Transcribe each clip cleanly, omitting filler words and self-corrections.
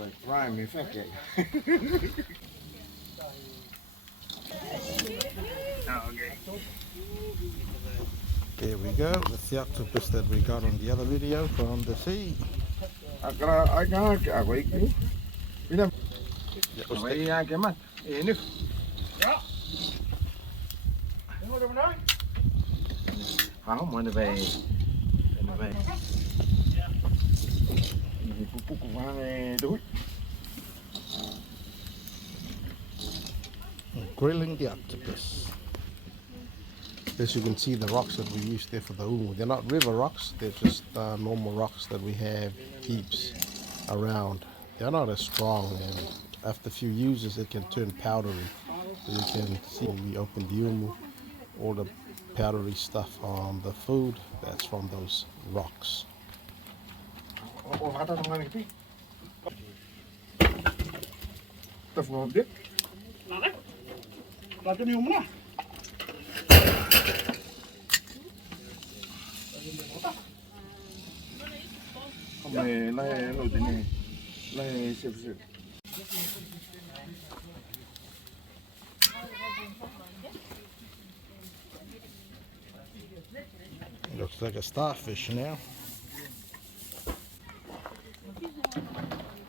Like rhyme me Fakaue. There we go. That's the octopus that we got on the other video from the sea. I got wait. You know. Wait, I can man. Enough. Không mà nó về cục hoa này đuối. Grilling the octopus. As you can see, the rocks that we use there for the umu, they're not river rocks, they're just normal rocks that we have heaps around. They're not as strong, and after a few uses it can turn powdery. So you can see when we open the umu, all the powdery stuff on the food, that's from those rocks. Không mày này nổi tiếng này này xếp. Looks like a starfish now.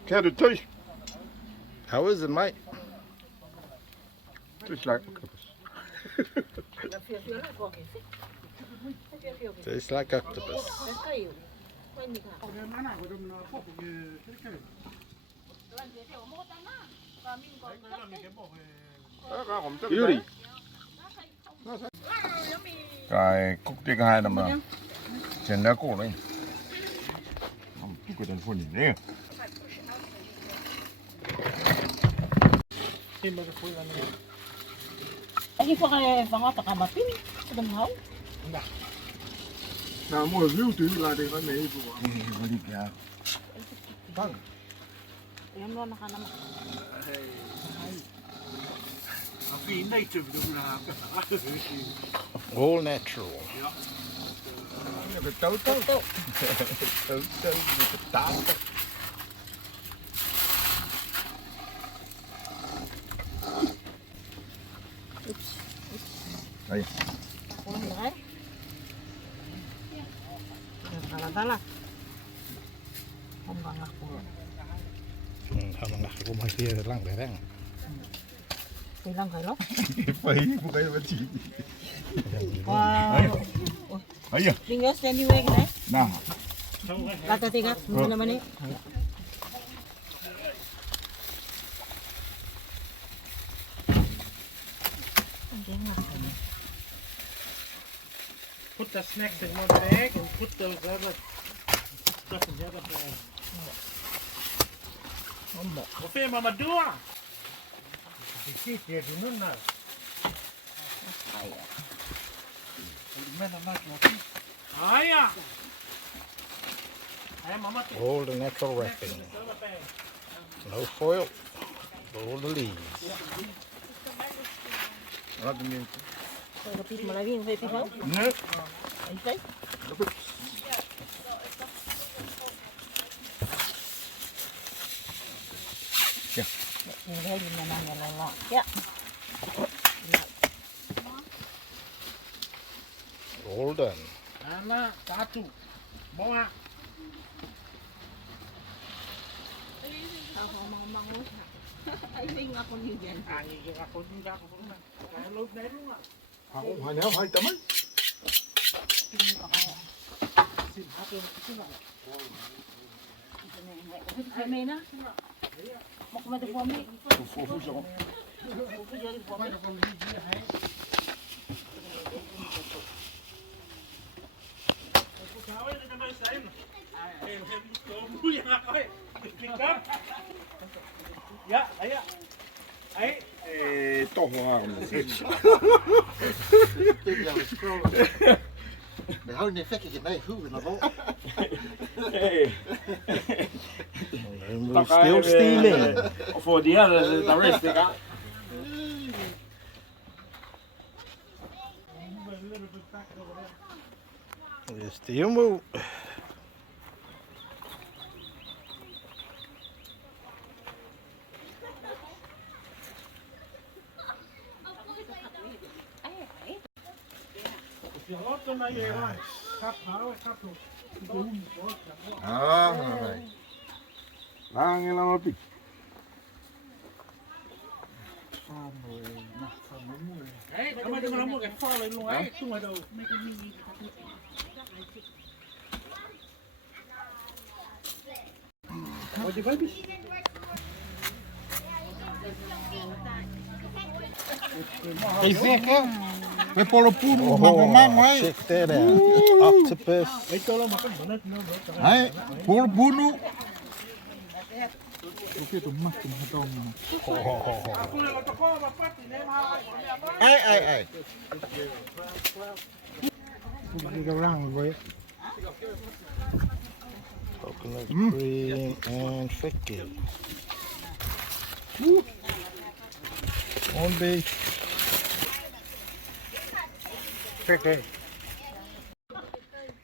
Kan du taste? How is it, mate? Tastes like octopus. Tastes like octopus. Yuri. Cái cúc thứ hai là mà trên đó cổ đấy. Không, cái đàn phun này. Lagi pa kaya pangata ka mapin? Kadang hao? Nào mua view từ là để phải mấy vụ. Có đi kìa. Vâng. Yan mo naka naman. All natural. Cái tấu tấu. Tấu tấu cái tá. Đây. Kulang na kay? Dala-dala. Kumbang ako. Không ngặt của mấy kia lăng để răng. Ilang kayo? Phải một cái vấn chỉ. Wow. Ấy à? Tingos na niwe ka Nào. Kata tiga, mo naman eh. Put the snacks in one bag and put those other stuff in the other bag. What am I doing? You see, you're doing that. Hiya. All the natural wrapping. No foil. All the leaves. Kapit mo lagi yung baby mo? Nước. Ay, say? Yung dahil yun naman nalala. Yeah. All done. Ana, tatu. Bawa. Ako mangus. Ay, may nga ko niyo dyan. Ang ako din ako na. Kaya load na rin nga. Ako hai nào hai tấm ấy. Sin hato ito na. Ay, may na. Makumata po kami. Fufu so. Fufu yun po kami. Fakaue na naman sa iyo. Ay, mo yan ako eh. Pick up. Ya, aya. Ay, To hoa. They hold their finger in their hoo in the boat. We're still stealing. For the others, the rest they got. It's the umu. Langin lang mapi. Đấy, nó mới một cái pho lên luôn ấy, chung vào đầu. Hey, Faka. We polo puro, mamang, right? Check that out. Octopus. Hey, polo puro. Hey. Coconut cream and fake. On beef.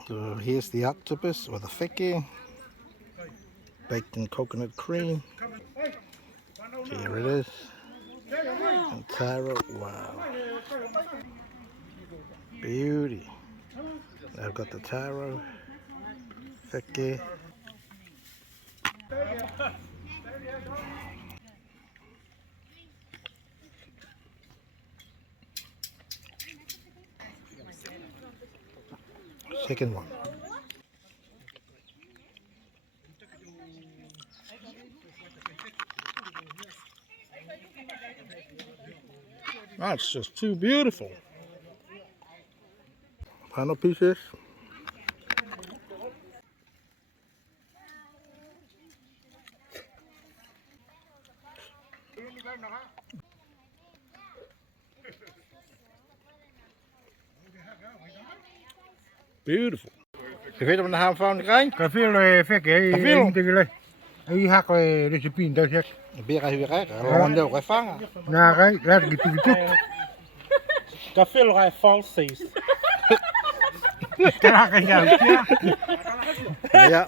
So here's the octopus or the fake, baked in coconut cream. Here it is. And taro, wow. Beauty. I've got the taro, fake. Second one. That's just too beautiful. Final pieces. Beautiful. Je weet om de haan van krijgen? Café fekke tegele. Ai hak recipe dat zeg. Biar hij weer ronde ook vangen. Na rai, laat ik het toe. Café lo hai falsies. Kraken jou. Ja.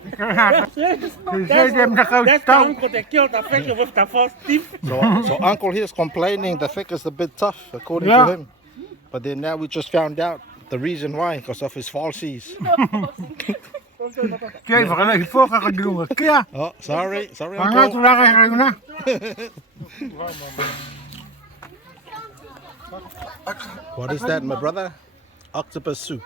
Say them the coach That's the uncle that killed the fish with the false teeth. So uncle here is complaining the fake is a bit tough according to him. But then now we just found out the reason why, because of his falsies. Kijk, we gaan even voor gaan doen. Ja. Oh, sorry Hang uncle. uit, we gaan na. What is that, my brother? Octopus soup.